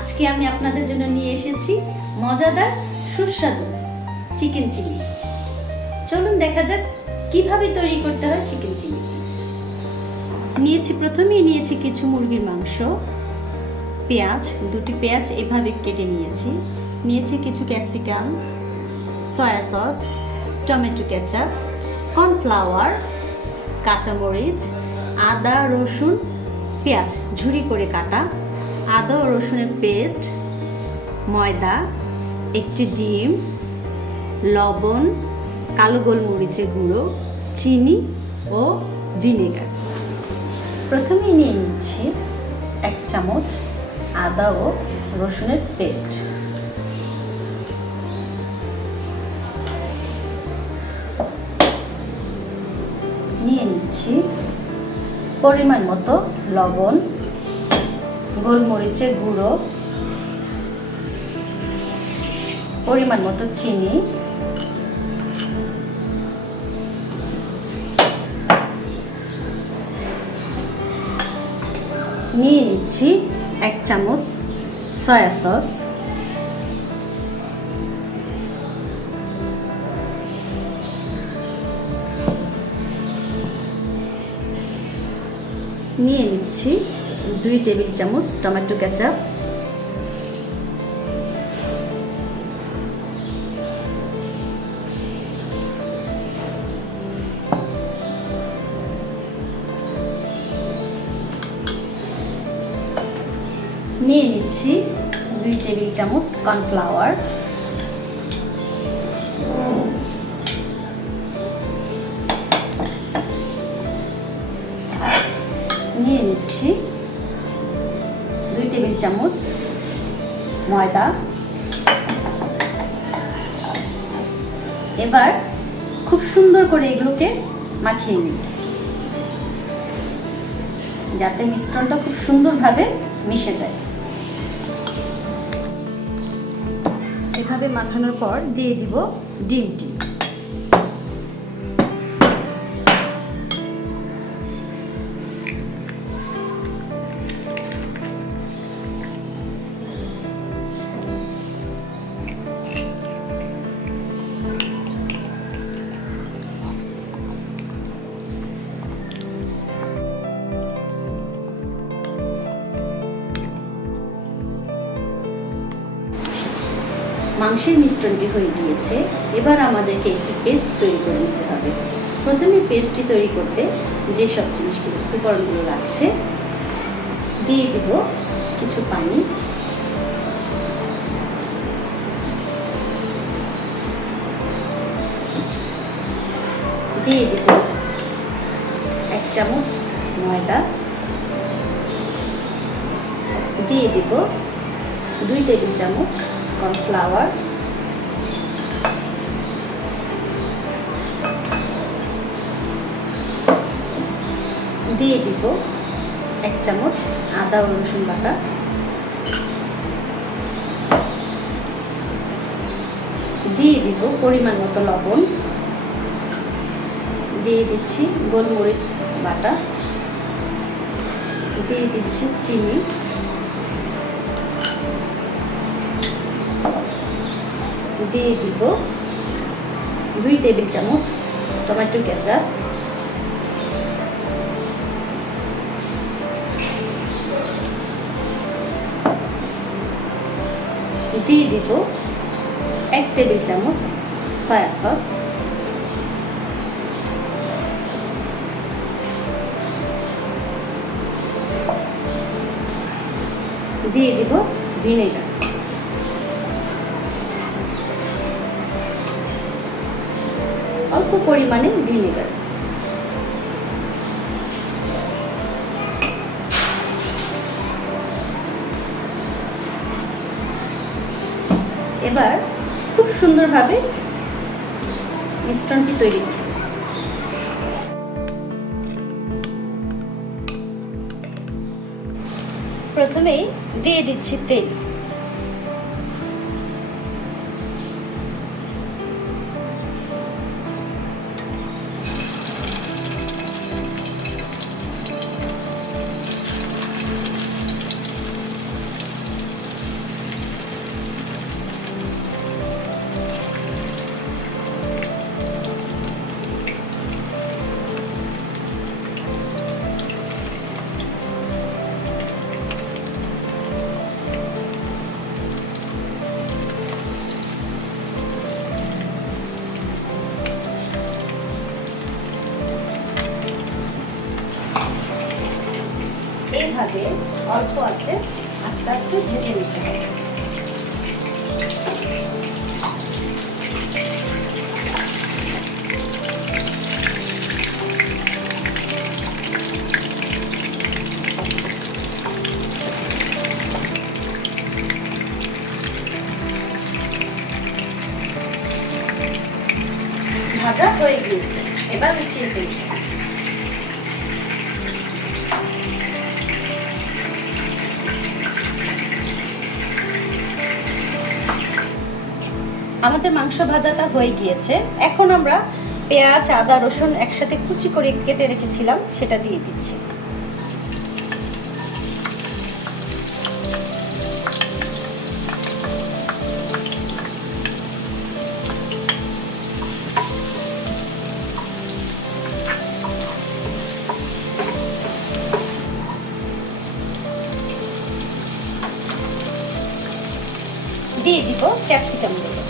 আজকে আমি আপনাদের জন্য নিয়ে এসেছি মজাদার সুস্বাদু চিকেন চিলি। চলুন দেখা যাক কিভাবে তৈরি করতে হয় চিকেন চিলি। প্রথমেই নিয়েছি কিছু মুরগির মাংস, পেঁয়াজ, দুটি পেঁয়াজ এভাবে কেটে নিয়েছি কিছু capsicum, soya sauce, tomato ketchup, cornflour, কাঁচামরিচ, আদা রসুন পেঁয়াজ ঝুরি করে কাটা, আদা ও রসুনের পেস্ট, ময়দা, একটি ডিম, লবণ, কালো গোলমরিচের গুঁড়ো, চিনি ও ভিনেগার। প্রথমেই নিয়ে নিচ্ছি 1 চামচ আদা ও রসুনের পেস্ট, নিয়ে নিচ্ছি পরিমাণ মতো লবণ, গোলমরিচের গুঁড়ো, পরিমাণ মতো চিনি, নিয়ে নিচ্ছি 1 চামচ সয়া সস, নিয়ে নিচ্ছি 2 টেবিল চামচ টমেটো কেচাপ, নিয়ে নিচ্ছি 2 টেবিল চামচ কর্নফ্লাওয়ার, নিয়ে নিচ্ছি 2 টেবিল চামচ ময়দা। এবার খুব সুন্দর করে এগুলোকে মাখিয়ে নিই যাতে মিশ্রণটা খুব সুন্দরভাবে মিশে যায়। এভাবে মাখানোর পর দিয়ে দিব ডিমটি। মাংসের মিশ্রণটি হয়ে গিয়েছে, এবার আমাদেরকে একটি পেস্ট তৈরি করে নিতে হবে। প্রথমে পেস্টটি তৈরি করতে যে সব জিনিসগুলো উপকরণগুলো লাগছে দিয়ে দিব কিছু পানি, দিয়ে দিব 1 চামচ ময়দা, দিয়ে দিব 2 টেবিল চামচ কর্নফ্লাওয়ার, দিয়ে দিব 1 চামচ আদা ও রসুন বাটা, দিয়ে দিব পরিমাণ মতো লবণ, দিয়ে দিচ্ছি গোলমরিচ বাটা, দিয়ে দিচ্ছি চিনি, দিয়ে দিব 2 টেবিল চামচ টমেটো কেচাপ, দিয়ে দিব 1 টেবিল চামচ সয়া সস, দিয়ে দিব ভিনেগার। অল্প পরিমাণে ভিনেগার। এবার খুব সুন্দরভাবে মিশ্রণটি তৈরি করতে হবে। প্রথমেই দিয়ে দিচ্ছি তেল, অল্প আছে আস্তে আস্তে ভেজে নিতে হবে। ভাজা হয়ে গিয়েছে, এবার উঠিয়ে ফেলি। আমাদের মাংস ভাজাটা হয়ে গিয়েছে। এখন আমরা পেঁয়াজ, আদা, রসুন একসাথে কুচি করে কেটে রেখেছিলাম সেটা দিয়ে দিচ্ছি। দিয়ে দিব ক্যাপসিকাম গুলো।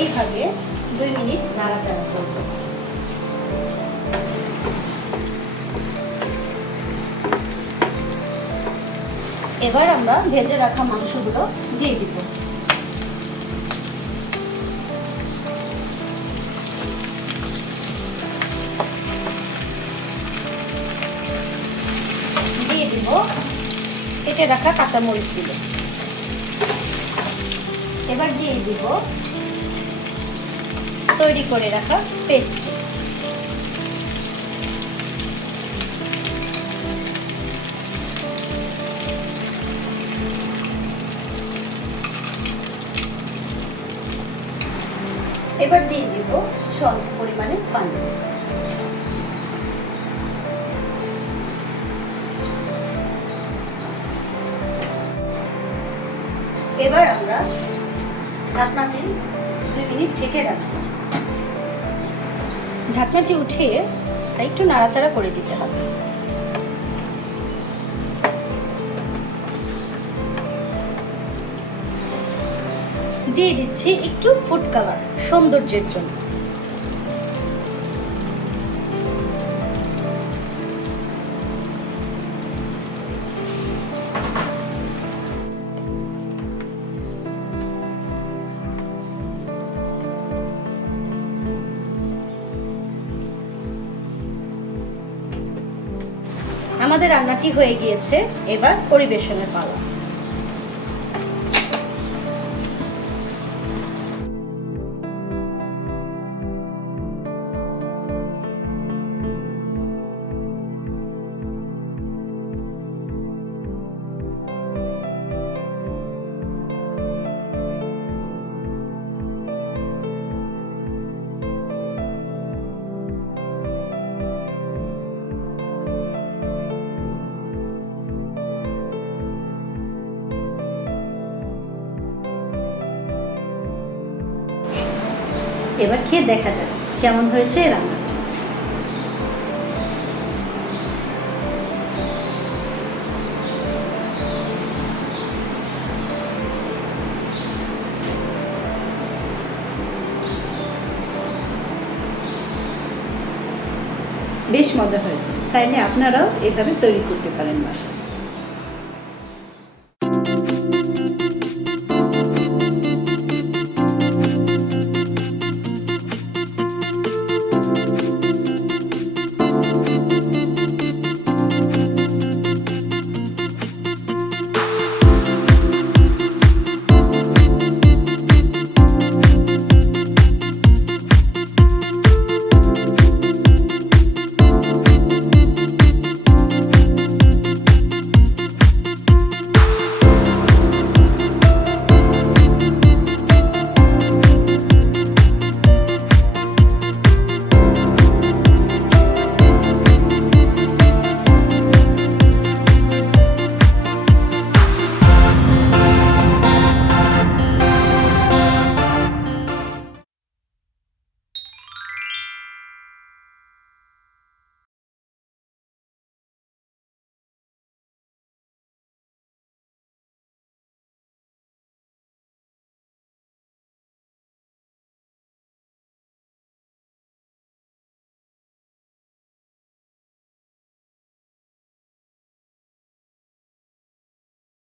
এইভাবে 2 মিনিট নাড়াচাড়া করব। এবার আমরা ভেজে রাখা মাংসগুলো দিয়ে দিব। দিয়ে দিব কেটে রাখা কাঁচামরিচগুলো। এবার দিয়ে দিব তৈরি করে রাখা পেস্ট। এবার দিয়ে দিব স্বল্প পরিমাণে পানি। এবার আমরা ঢাকনাটি 2 মিনিট ঢেকে রাখবো। ঢাকনাটি উঠিয়ে একটু নাড়াচাড়া করে দিতে হবে। দিয়ে দিচ্ছি একটু ফুড কালার সৌন্দর্যের জন্য। আমাদের রান্নাটি হয়ে গিয়েছে, এবার পরিবেশনের পালা। এবার খেয়ে দেখা যাক কেমন হয়েছে রান্নাটা। বেশ মজা হয়েছে, চাইলে আপনারাও এভাবে তৈরি করতে পারেন বাসায়।